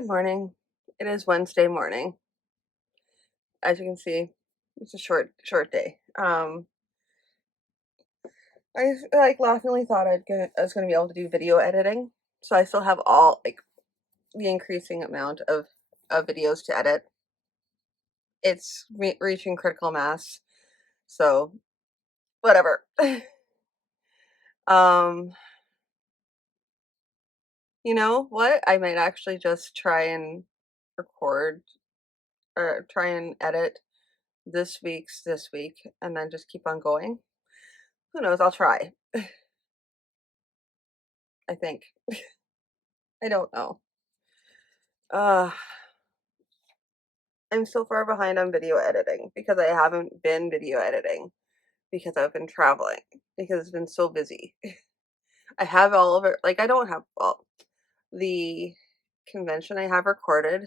Good morning. It is Wednesday morning. As you can see, it's a short day. I laughingly thought I was gonna be able to do video editing, so I still have all the increasing amount of videos to edit. It's reaching critical mass, so whatever. um, you know what? I might actually just try and record or try and edit this week, and then just keep on going. Who knows? I'll try. I think. I don't know. Uh, I'm so far behind on video editing because I haven't been video editing because I've been traveling because it's been so busy. I have all of it. Like, I don't have all the convention I have recorded,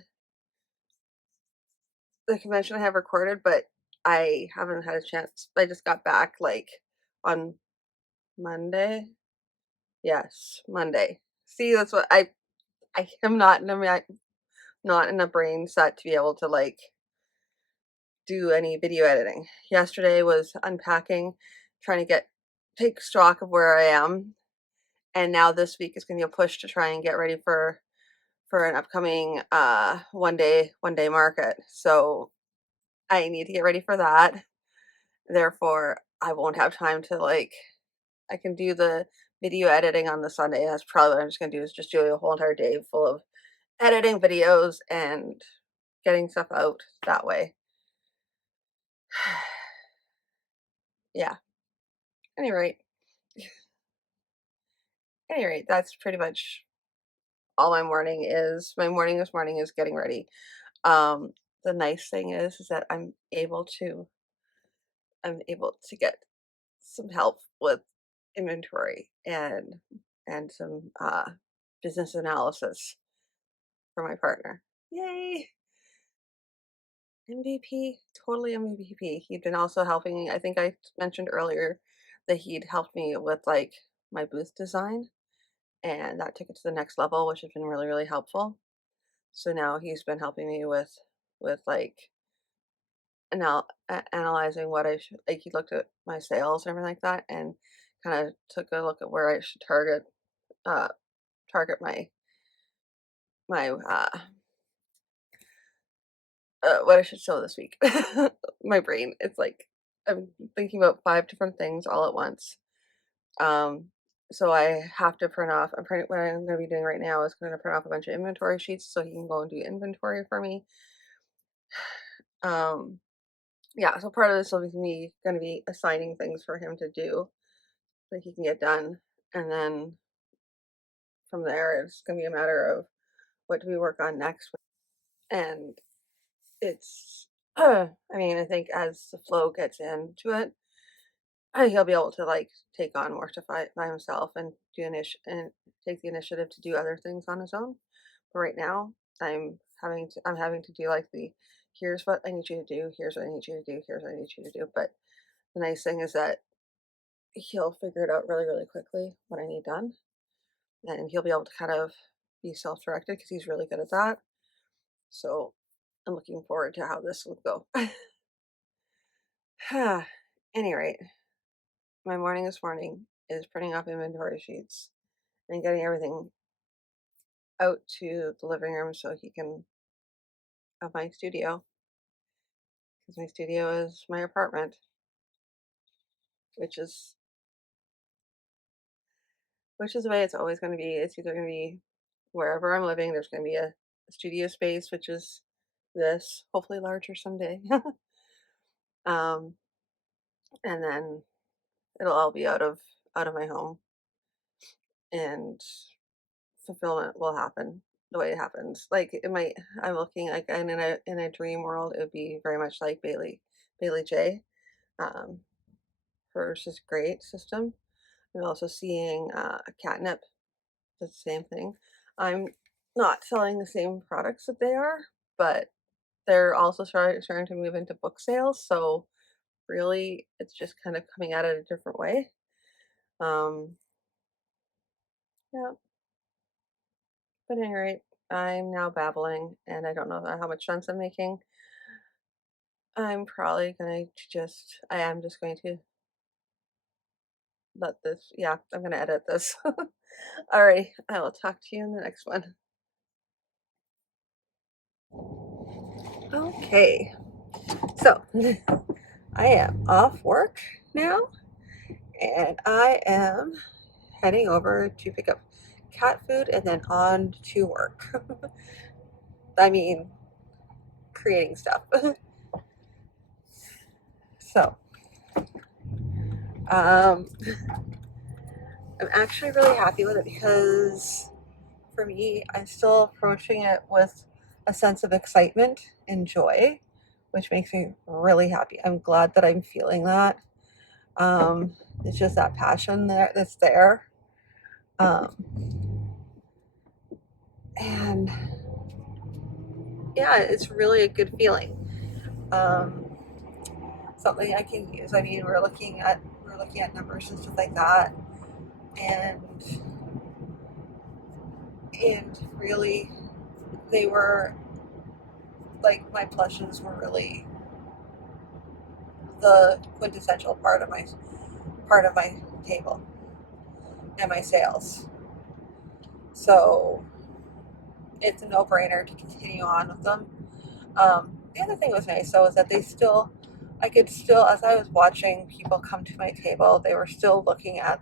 the convention I have recorded, but I haven't had a chance. I just got back like on Monday. Yes, Monday. See, that's what I am not in not in a brain set to be able to like do any video editing. Yesterday was unpacking, trying to take stock of where I am, and now this week is going to be a push to try and get ready for an upcoming one day market. So I need to get ready for that. Therefore, I won't have time to I can do the video editing on the Sunday. That's probably what I'm just going to do is just do a whole entire day full of editing videos and getting stuff out that way. Yeah. Anyway, that's pretty much all my morning is. My morning this morning is getting ready. Um, the nice thing is that I'm able to get some help with inventory and some business analysis for my partner. Yay! MVP, totally MVP. He'd been also helping me. I think I mentioned earlier that he'd helped me with like my booth design, and that took it to the next level, which has been really, really helpful. So now he's been helping me with like analyzing what I should like. He looked at my sales and everything like that, and kind of took a look at where I should uh target my what I should sell this week. My brain, it's like I'm thinking about five different things all at once. Um, so I have to print off. What I'm going to be doing right now is going to print off a bunch of inventory sheets so he can go and do inventory for me. Um, yeah. So part of this will be me going to be assigning things for him to do that he can get done, and then from there it's going to be a matter of what do we work on next. And it's, I mean, I think as the flow gets into it, he'll be able to like take on more stuff by himself and and take the initiative to do other things on his own. But right now, I'm having to do like the here's what I need you to do, here's what I need you to do, here's what I need you to do. But the nice thing is that he'll figure it out really, really quickly what I need done, and he'll be able to kind of be self-directed because he's really good at that. So I'm looking forward to how this will go. Any rate, my morning this morning is printing off inventory sheets and getting everything out to the living room so he can have my studio, because my studio is my apartment, which is the way it's always going to be. It's either going to be wherever I'm living. There's going to be a studio space, which is this, hopefully larger someday. um, and then it'll all be out of my home, and fulfillment will happen the way it happens. Like it might. I'm looking like, and in a dream world, it would be very much like Bailey J. Um, hers is great system. I'm also seeing catnip. The same thing. I'm not selling the same products that they are, but they're also starting to move into book sales. So really, it's just kind of coming at it a different way. Um, yeah. But anyway, I'm now babbling and I don't know how much sense I'm making. I'm probably going to I am just going to let this, yeah, I'm going to edit this. Alrighty, I will talk to you in the next one. Okay, so I am off work now and I am heading over to pick up cat food and then on to work. I mean, creating stuff. So, um, I'm actually really happy with it because for me, I'm still approaching it with a sense of excitement and joy, which makes me really happy. I'm glad that I'm feeling that. It's just that passion that's there. Um, and yeah, it's really a good feeling. Um, Something I can use. I mean, we're looking at numbers and stuff like that, and really, they were like my plushes were really the quintessential part of my table and my sales. So it's a no-brainer to continue on with them. The other thing that was nice though is that I could still, as I was watching people come to my table, they were still looking at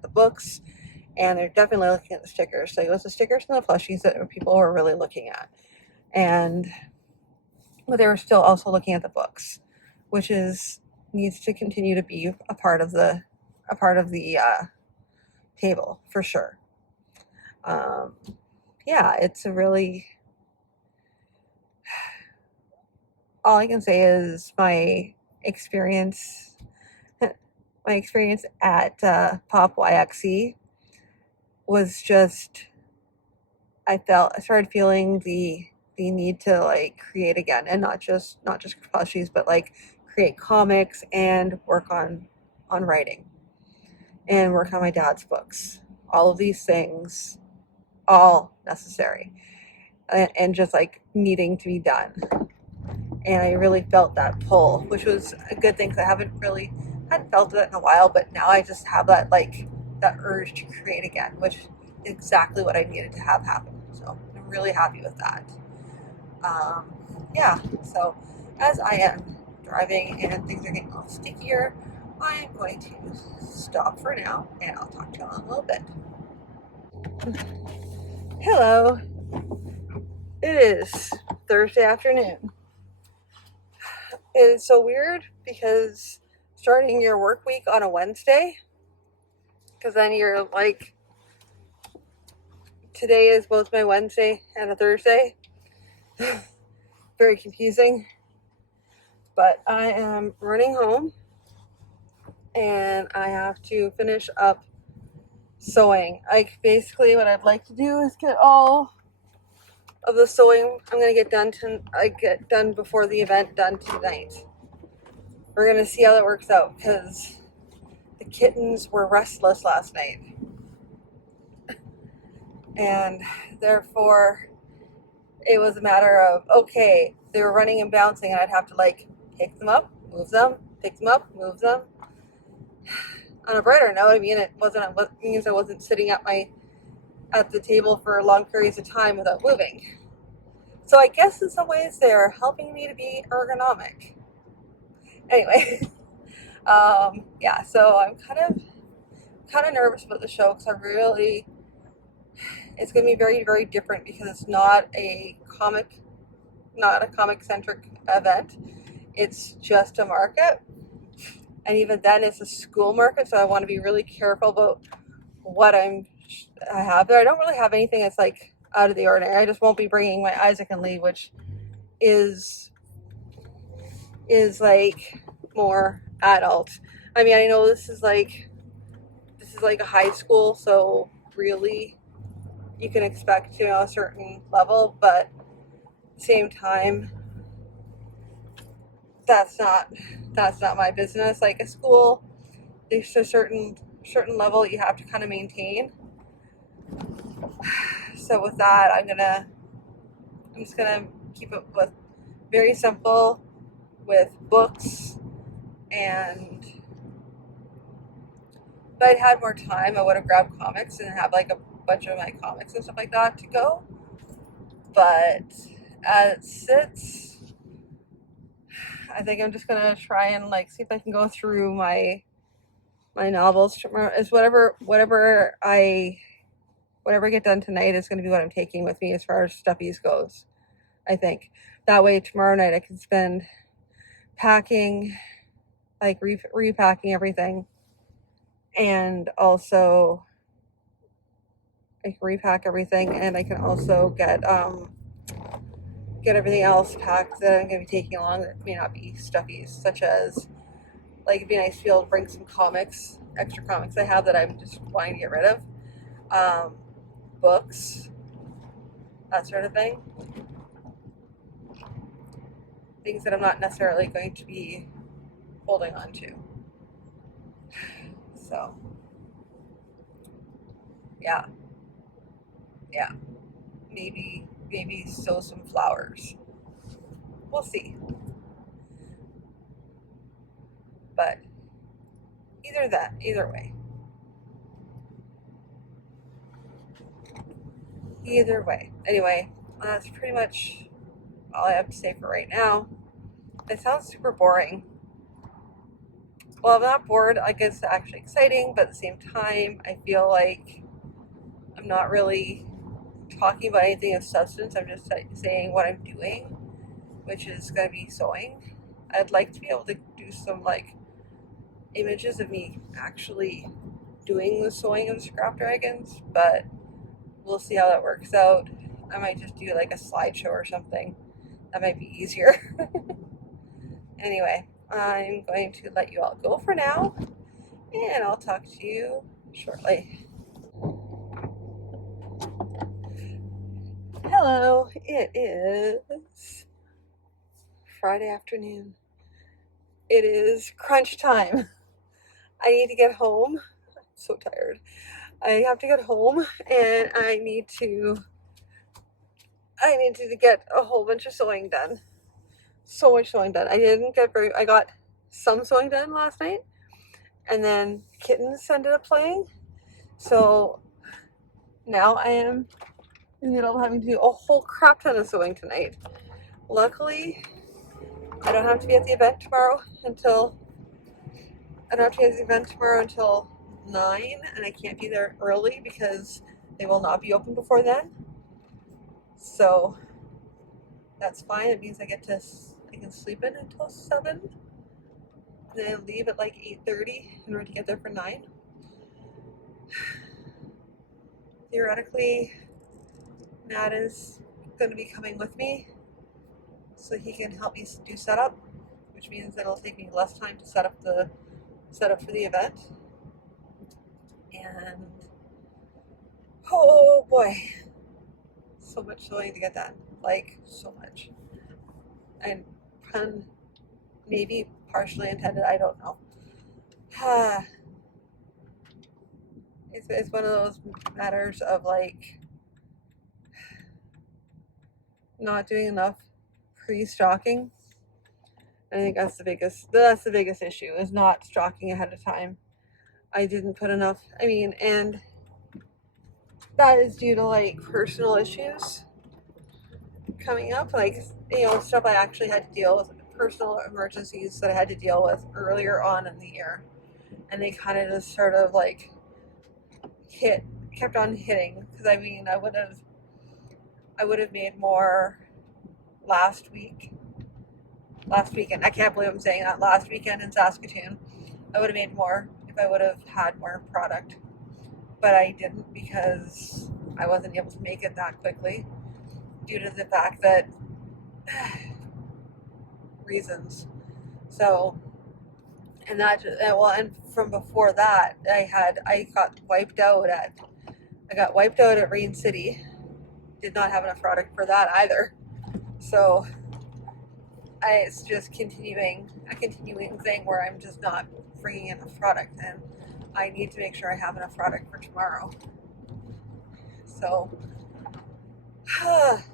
the books, and they're definitely looking at the stickers. So it was the stickers and the plushies that people were really looking at, and but they were still also looking at the books, which is needs to continue to be a part of the table for sure. Um, yeah, it's a really all I can say is experience my experience at Pop YXE was just I started feeling the need to like create again, and not just plushies, but like create comics and work on writing and work on my dad's books. All of these things, all necessary, and just like needing to be done. And I really felt that pull, which was a good thing because I hadn't felt it in a while, but now I just have that urge to create again, which is exactly what I needed to have happen. So I'm really happy with that. Um, yeah, so as I am driving and things are getting a little stickier, I'm going to stop for now and I'll talk to you in a little bit. Hello, it is Thursday afternoon. It's so weird because starting your work week on a Wednesday, because then you're like, today is both my Wednesday and a Thursday. Very confusing. But I am running home and I have to finish up sewing. Like, basically, what I'd like to do is get all of the sewing I'm going to get done before the event done tonight. We're going to see how that works out because the kittens were restless last night. And therefore, it was a matter of, okay, they were running and bouncing, and I'd have to like pick them up, move them, pick them up, move them. On a brighter note, I mean, it means I wasn't sitting at the table for long periods of time without moving. So I guess in some ways they're helping me to be ergonomic. Anyway, yeah, so I'm kind of nervous about the show because it's going to be very, very different because it's not a comic centric event. It's just a market, and even then it's a school market, so I want to be really careful about what I have there. I don't really have anything that's like out of the ordinary. I just won't be bringing my Isaac and Lee, which is like more adult. I mean, I know this is like a high school, so really you can expect a certain level, but at the same time, that's not my business. Like a school, there's a certain level you have to kind of maintain. So with that, I'm gonna I'm just gonna keep it with very simple with books, and if I'd had more time, I would have grabbed comics and have like a bunch of my comics and stuff like that to go. But as it sits, I think I'm just gonna try and like see if I can go through my novels tomorrow. Is whatever I get done tonight is gonna be what I'm taking with me as far as stuffies goes. I think that way tomorrow night I can spend packing, like repacking everything, and also I can repack everything, and I can also get everything else packed that I'm going to be taking along that may not be stuffies, such as, like, it'd be nice to be able to bring some comics, extra comics I have that I'm just wanting to get rid of, books, that sort of thing, things that I'm not necessarily going to be holding on to. So, yeah, maybe sow some flowers. We'll see. But either way. Anyway, that's pretty much all I have to say for right now. It sounds super boring. Well, I'm not bored. Like, it's actually exciting, but at the same time, I feel like I'm not really talking about anything of substance. I'm just saying what I'm doing, which is going to be sewing. I'd like to be able to do some, like, images of me actually doing the sewing of the scrap dragons, but we'll see how that works out. I might just do like a slideshow or something. That might be easier. Anyway, I'm going to let you all go for now, and I'll talk to you shortly. Hello, it is Friday afternoon. It is crunch time. I need to get home. I'm so tired. I have to get home, and I need to get a whole bunch of sewing done. So much sewing done. I got some sewing done last night, and then kittens ended up playing. So now I am in the middle of having to do a whole crap ton of sewing tonight. Luckily, I don't have to be at the event tomorrow until 9, and I can't be there early because they will not be open before then. So that's fine. It means I can sleep in until 7, and then leave at like 8:30 in order to get there for 9. Theoretically, Matt is going to be coming with me so he can help me do setup, which means that it'll take me less time to set up for the event. And oh boy, so much sewing to get done, like so much, and pun maybe partially intended, I don't know. It's one of those matters of like not doing enough pre-stocking. I think that's the biggest issue, is not stocking ahead of time. I didn't put enough, and that is due to like personal issues coming up, like, stuff I actually had to deal with, personal emergencies that I had to deal with earlier on in the year, and they kind of just sort of like kept on hitting, because I would have made more last weekend. I can't believe I'm saying that. Last weekend in Saskatoon, I would have made more if I would have had more product, but I didn't because I wasn't able to make it that quickly due to the fact that reasons. So, and from before that, I got wiped out at Rain City. Did not have enough product for that either. So it's just a continuing thing where I'm just not bringing enough product, and I need to make sure I have enough product for tomorrow. So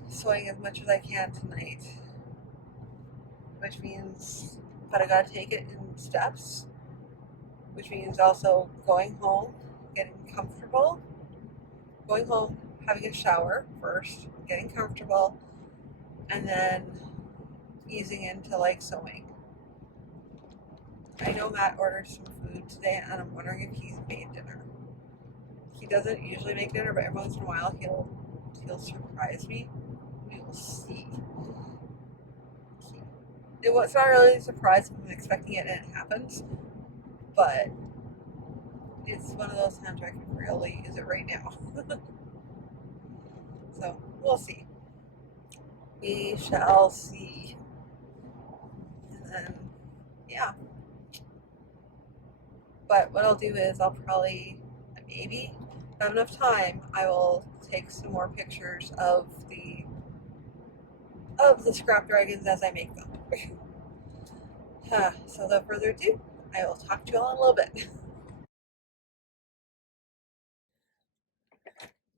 Sewing as much as I can tonight, which means, but I gotta take it in steps, which means also going home, getting comfortable, going home, having a shower first, getting comfortable, and then easing into like sewing. I know Matt ordered some food today, and I'm wondering if he's made dinner. He doesn't usually make dinner, but every once in a while he'll surprise me. We will see. It was not really a surprise if I'm expecting it and it happens, but it's one of those times where I can really use it right now. So we'll see. We shall see. And then, yeah. But what I'll do is I'll probably, maybe, if I have enough time, I will take some more pictures of the scrap dragons as I make them. So without further ado, I will talk to you all in a little bit.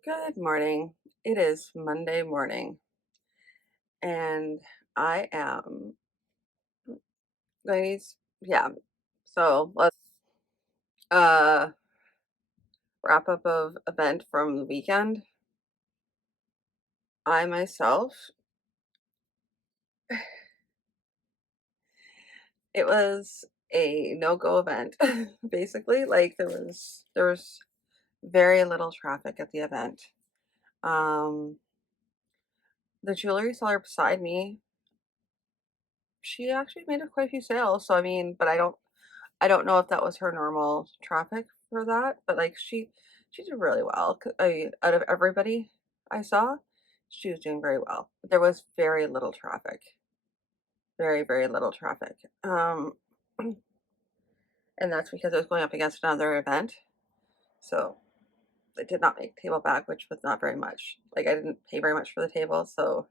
Good morning. It is Monday morning, and I am going to, yeah. So let's uh wrap up of event from the weekend. I myself, it was a no-go event, basically. Like there was very little traffic at the event. Um, the jewelry seller beside me, she actually made quite a few sales. So I mean, but I don't know if that was her normal traffic for that, but like she did really well. Out of everybody I saw, she was doing very well. But there was very little traffic, very very little traffic. And that's because it was going up against another event, so it did not make table back, which was not very much. Like I didn't pay very much for the table, so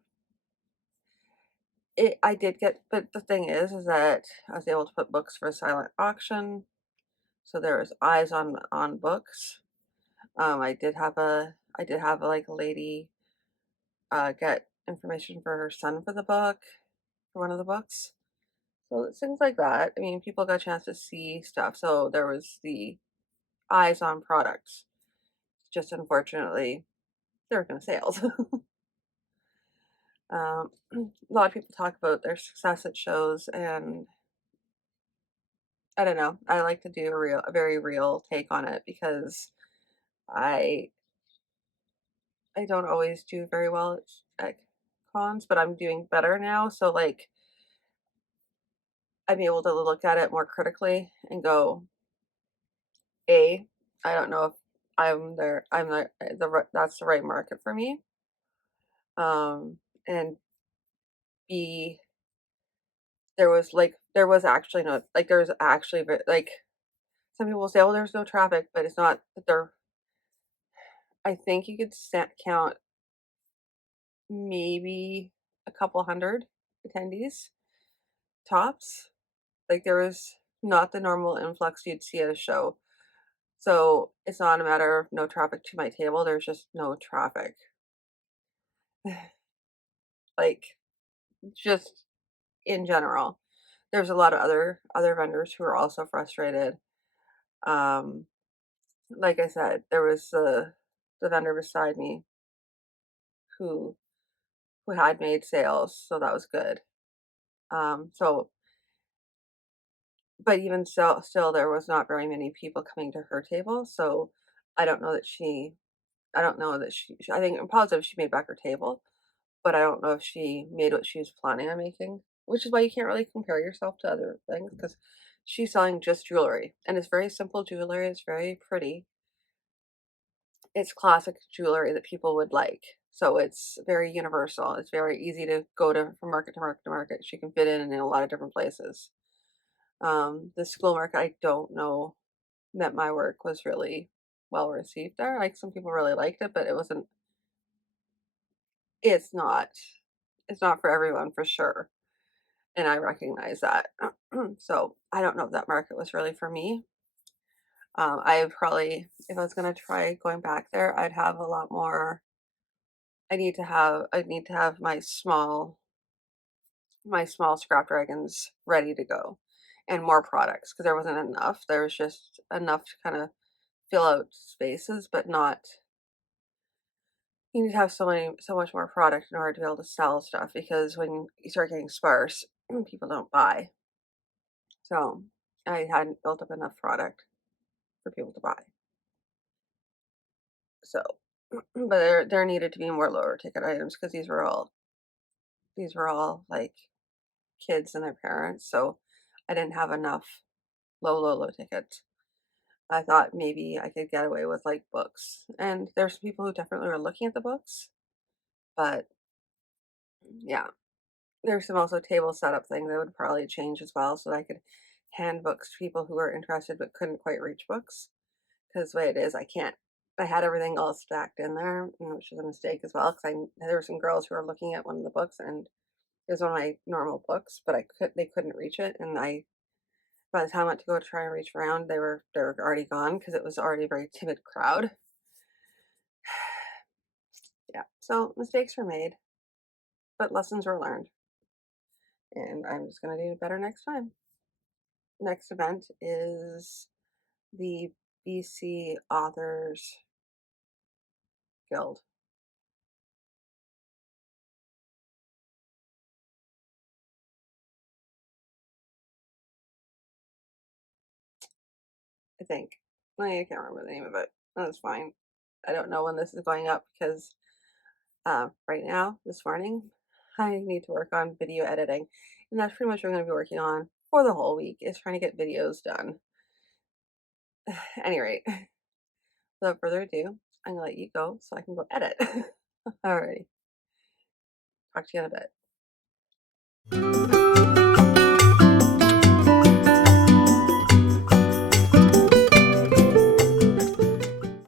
I did get. But the thing is that I was able to put books for a silent auction, so there was eyes on books. I did have like a lady get information for her son for the book, for one of the books. So it's things like that. I mean, people got a chance to see stuff. So there was the eyes on products. Just unfortunately, there were no sales. A lot of people talk about their success at shows, and I don't know. I like to do a very real take on it because I I don't always do very well at cons, but I'm doing better now. So like I'm able to look at it more critically and go, A, I don't know if I'm that's the right market for me. And B, there was actually no, like, there's actually, like, some people say, oh, there's no traffic, but it's not that I think you could count maybe a couple hundred attendees tops. Like, there was not the normal influx you'd see at a show. So it's not a matter of no traffic to my table, there's just no traffic. Like, just in general. There's a lot of other vendors who are also frustrated. Um, like I said, there was the vendor beside me who had made sales, so that was good. So but even still there was not very many people coming to her table, so I don't know that she I don't know that I think I'm positive she made back her table, but I don't know if she made what she was planning on making, which is why you can't really compare yourself to other things because she's selling just jewelry and it's very simple jewelry. It's very pretty. It's classic jewelry that people would like. So it's very universal. It's very easy to go to from market to market to market. She can fit in a lot of different places. The school market, I don't know that my work was really well received there. Like some people really liked it, but it wasn't. It's not. It's not for everyone for sure. And I recognize that. So I don't know if that market was really for me. I probably, if I was going to try going back there, I'd have a lot more I need to have my small scrap dragons ready to go, and more products because there wasn't enough. There was just enough to kind of fill out spaces, but not. You need to have so much more product in order to be able to sell stuff because when you start getting sparse, people don't buy. So I hadn't built up enough product for people to buy. So, but there needed to be more lower ticket items because these were all like kids and their parents. So I didn't have enough low tickets. I thought maybe I could get away with like books, and there's people who definitely were looking at the books, but yeah, there's some also table setup things that would probably change as well, so that I could hand books to people who were interested but couldn't quite reach books. Because the way it is, I can't. I had everything all stacked in there, which was a mistake as well. Because there were some girls who were looking at one of the books, and it was one of my normal books, but they couldn't reach it, and by the time I went to go try and reach around, they were already gone because it was already a very timid crowd. Yeah, so mistakes were made, but lessons were learned, and I'm just gonna do better next time. Next event is the BC Authors Guild. I think. I can't remember the name of it. That's fine. I don't know when this is going up because right now, this morning, I need to work on video editing. And that's pretty much what I'm going to be working on for the whole week is trying to get videos done. Any rate, without further ado, I'm going to let you go so I can go edit. Alrighty. Talk to you in a bit.